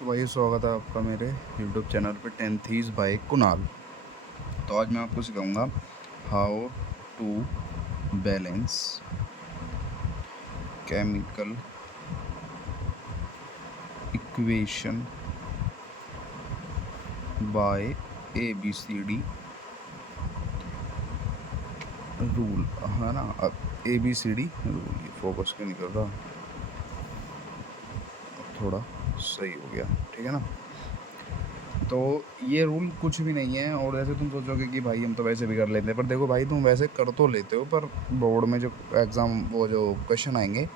तो भाई स्वागत है आपका मेरे यूट्यूब चैनल पे टेंथीज बाय कुणाल। तो आज मैं आपको सिखाऊंगा how to balance chemical equation by ABCD rule, है ना। अब ABCD रूल, ये फोकस क्यों नहीं कर रहा, थोड़ा सही हो गया, ठीक है ना। तो ये रूल कुछ भी नहीं है, और ऐसे तुम सोचोगे कि भाई हम तो वैसे भी कर लेते हैं, पर देखो भाई तुम वैसे कर तो लेते हो, पर बोर्ड में जो एग्ज़ाम वो जो क्वेश्चन आएंगे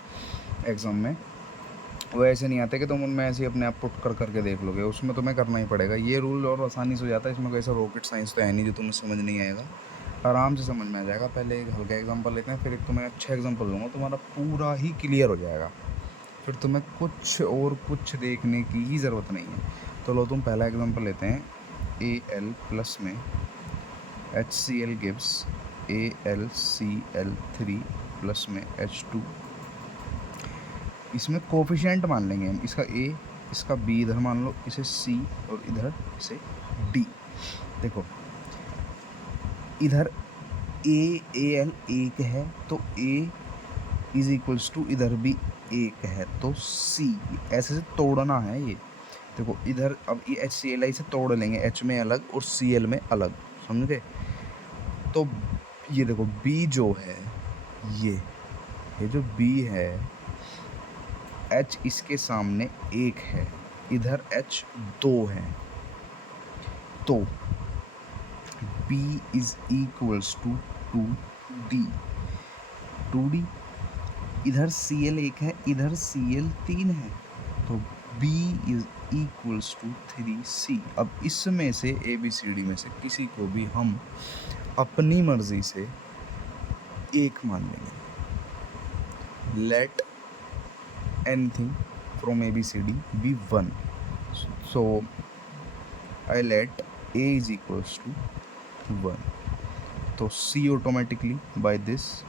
एग्ज़ाम में वो ऐसे नहीं आते कि तुम उनमें ऐसे ही अपने आप पुट कर करके देख लोगे, उसमें तुम्हें करना ही पड़ेगा। ये रूल और आसानी से हो जाता है, इसमें कोई ऐसा रॉकेट साइंस तो है नहीं जो तुम्हें समझ नहीं आएगा, आराम से समझ में आ जाएगा। पहले एक हल्का एग्जांपल लेते हैं, फिर एक तुम्हें अच्छा एग्जांपल दूंगा, तुम्हारा पूरा ही क्लियर हो जाएगा, फिर तुम्हें कुछ और कुछ देखने की ही ज़रूरत नहीं है। तो लो तुम पहला एग्जांपल लेते हैं। Al प्लस में HCl गिव्स AlCl3 प्लस में H2। इसमें कोफिशिएंट मान लेंगे हम, इसका A, इसका B इधर मान लो, इसे C और इधर इसे D। देखो इधर Al एक है तो A इज इक्वल्स टू इधर भी एक है तो C, ऐसे से तोड़ना है ये। देखो इधर अब ये HCl से तोड़ लेंगे, H में अलग और Cl में अलग, समझ गए। तो ये देखो B जो है, ये जो B है, H इसके सामने एक है, इधर H दो है, तो B is equals to 2D। इधर Cl एक है, इधर Cl तीन है, तो B is equals to 3C। अब इसमें से ABCD में से किसी को भी हम अपनी मर्जी से एक मान लेंगे। Let anything from ABCD be 1, so I let A is equals to 1, तो C automatically by this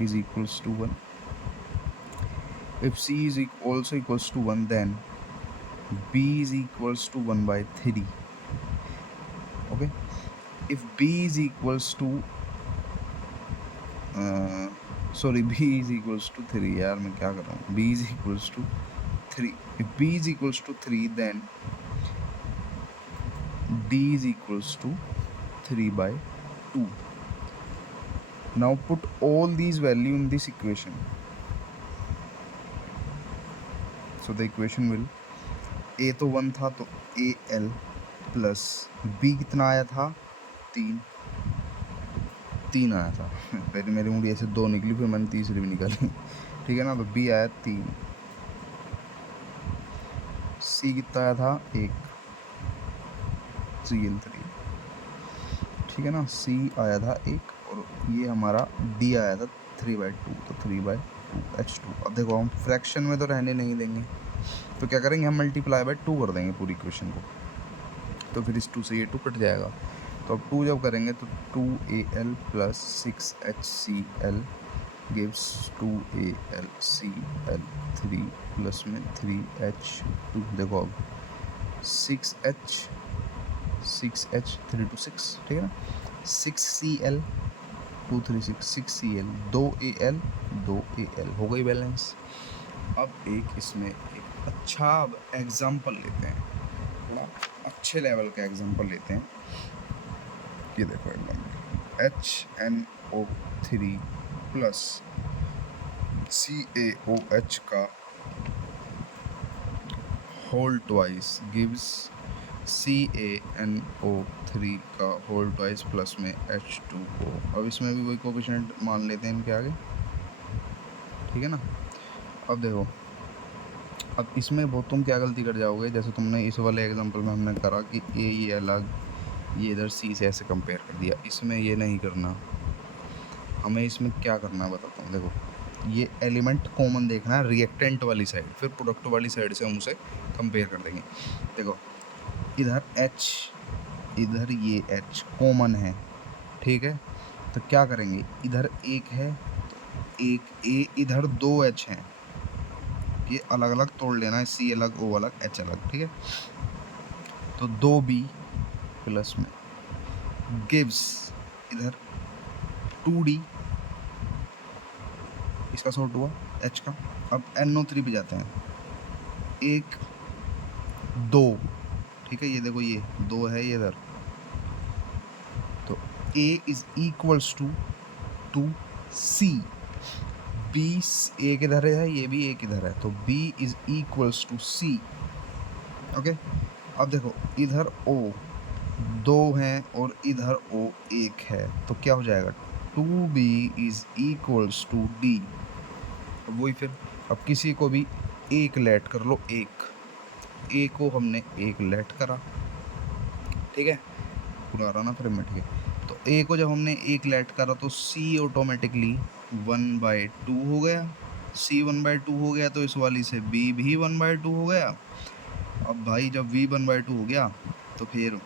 is equals to 1. If C is also equals to 1, then B is equals to 1 by 3. Okay, if B is equals to B is equals to 3, यार मैं क्या कर रहा हूँ, B is equals to 3. If B is equals to 3, then D is equals to 3 by 2. Now put all these value in this equation. So the equation will, A तो 1 था तो Al plus B कितना आया था, 3 आया था। पहले मेरी उंगली ऐसे 2 निकली, फिर मैंने तीसरी भी निकाली, ठीक है ना। तो B आया 3, C कितना आया था 1, Cl3, ठीक है ना। C आया था 1 और ये हमारा D आया था 3/2, तो 3/2 H2। अब देखो हम फ्रैक्शन में तो रहने नहीं देंगे, तो क्या करेंगे, हम मल्टीप्लाई बाय 2 कर देंगे पूरी इक्वेशन को, तो फिर इस 2 से ये 2 कट जाएगा। तो अब 2 जब करेंगे तो 2Al plus 6HCl gives 2AlCl3 plus में 3H2। देखो अब 6H 3 to 6, ठीक है ना। 6Cl 2 3 6 6Cl 2Al हो गई बैलेंस। अब एक इसमें एक अच्छा एग्जाम्पल लेते हैं, थोड़ा अच्छे लेवल का एग्जाम्पल लेते हैं। ये देखो एग्जाम्पल, HNO3 प्लस CaOH का होल ट्वाइस गिव्स CaNO3 का होल ट्वाइस प्लस में H2O। अब इसमें भी वही कोफिशिएंट मान लेते हैं इनके आगे, ठीक है ना। अब देखो, अब इसमें बहुत तुम क्या गलती कर जाओगे, जैसे तुमने इस वाले एग्जांपल में हमने करा कि ये अलग, ये इधर C से ऐसे कंपेयर कर दिया, इसमें ये नहीं करना। हमें इसमें क्या करना है बताता हूँ। देखो ये एलिमेंट कॉमन देखना है रिएक्टेंट वाली साइड, फिर प्रोडक्ट वाली साइड से हम उसे कंपेयर कर देंगे। देखो इधर H, इधर ये H कॉमन है, ठीक है। तो क्या करेंगे, इधर एक है, एक A, इधर 2 H हैं, ये अलग अलग तोड़ लेना है, C अलग, O अलग, H अलग, ठीक है। तो 2B प्लस में गिव्स इधर 2D, इसका सॉर्ट हुआ H का। अब NO3 पे जाते हैं, 1 2, ठीक है, ये देखो ये 2 है ये इधर, तो A is equals to C, B एक इधर है, ये भी एक इधर है, तो B is equals to C, okay. अब देखो इधर O 2 हैं और इधर O 1 है, तो क्या हो जाएगा, 2B is equals to D। वही फिर, अब किसी को भी एक लेट कर लो, एक A को हमने एक लेट करा, ठीक है, पूरा रहा ना फिर में, ठीक है। तो A को जब हमने एक लेट करा तो C ऑटोमेटिकली 1/2 हो गया, C 1/2 हो गया, तो इस वाली से B भी 1/2 हो गया। अब भाई जब V 1/2 हो गया तो फिर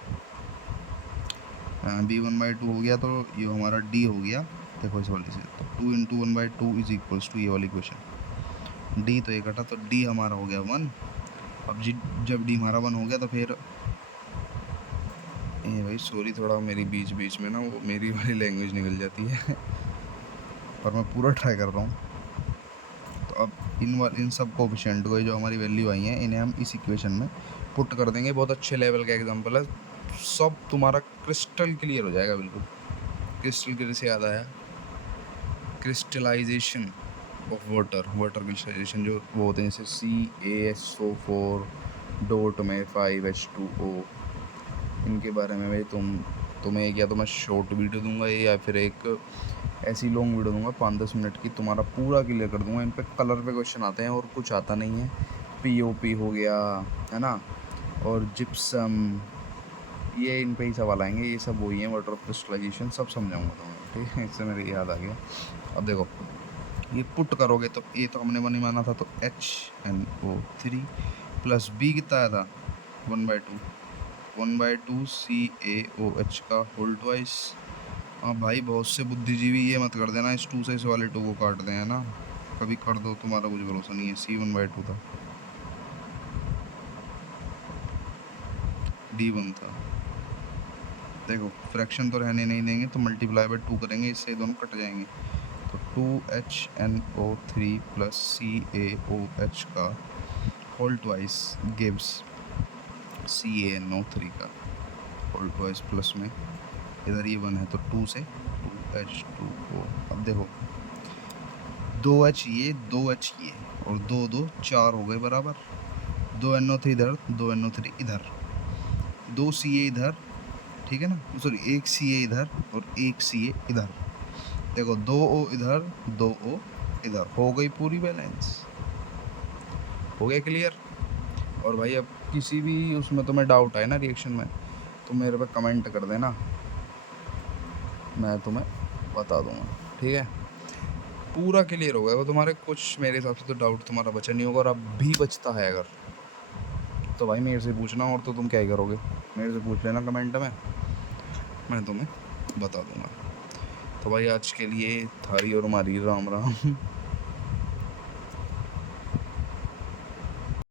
B 1/2 हो गया, तो ये हमारा D हो गया, देखो इस वाली से, तो 2 × 1/2 इज इक्वल्स टू ये वाली इक्वेशन, D तो ये कटा, तो D हमारा हो गया 1। अब जब D हमारा 1 हो गया तो फिर ये भाई सॉरी, थोड़ा मेरी बीच बीच में ना वो मेरी वाली लैंग्वेज निकल जाती है और मैं पूरा ट्राई कर रहा हूँ। तो अब इन सब कोएफिशिएंट को जो हमारी वैल्यू आई हैं, इन्हें हम इस इक्वेशन में पुट कर देंगे। बहुत अच्छे लेवल का एग्जांपल है, सब तुम्हारा क्रिस्टल क्लियर हो जाएगा बिल्कुल। क्रिस्टल क्लियर से याद आया, crystallisation of water, water crystallisation जो वो होते हैं, जैसे CaSO4 डॉट में 5H2O, इनके बारे में भाई तुम्हें एक या तो मैं शॉर्ट वीडियो दूंगा या फिर एक ऐसी लॉन्ग वीडियो दूंगा 5-10 मिनट की, तुम्हारा पूरा क्लियर कर दूंगा। इन पे कलर पे क्वेश्चन आते हैं और कुछ आता नहीं है, POP हो गया है ना, और जिप्सम, ये इन पे ही सवाल आएंगे, ये सब वही है, वाटर क्रिस्टलाइजेशन सब समझाऊंगा तुम्हें, ठीक है। इससे मेरे याद आ गया। अब देखो ये पुट करोगे तो A तो हमने 1 ही माना था, तो HNO3 प्लस B कितना आया था 1/2 CaOH का होल ट्वाइस। हाँ भाई बहुत से बुद्धिजीवी ये मत कर देना इस 2 से इस वाले 2 को काट दें, है ना, कभी कर दो, तुम्हारा कुछ भरोसा नहीं है। C 1/2 था, D 1 था, देखो फ्रैक्शन तो रहने नहीं देंगे, तो मल्टीप्लाई बाय 2 करेंगे, इससे दोनों कट जाएंगे, तो 2HNO3 प्लस CaOH का होल ट्वाइस गिव्स CaNO3 का होल ट्वाइस, प्लस में इधर ये 1 है, तो 2 से 2H2O। अब देखो 2H ये 2H ये और 2 2 4 हो गए बराबर, 2NO3 इधर 2NO3 इधर, 2 Ca इधर, ठीक है ना, सॉरी 1 Ca इधर और 1 Ca इधर, देखो 2O इधर 2O इधर, हो गई पूरी बैलेंस, हो गया क्लियर। और भाई अब किसी भी उसमें तुम्हें डाउट आए ना रिएक्शन में, तो मेरे पे कमेंट कर देना, मैं तुम्हें बता दूंगा, ठीक है। पूरा क्लियर हो गया वो तुम्हारे, कुछ मेरे हिसाब से तो डाउट तुम्हारा बचा नहीं होगा, और अब भी बचता है अगर तो भाई मेरे से पूछना, और तो तुम क्या ही करोगे, मेरे से पूछ लेना कमेंट में, मैं तुम्हें बता दूंगा। तो भाई आज के लिए थारी और हमारी राम राम।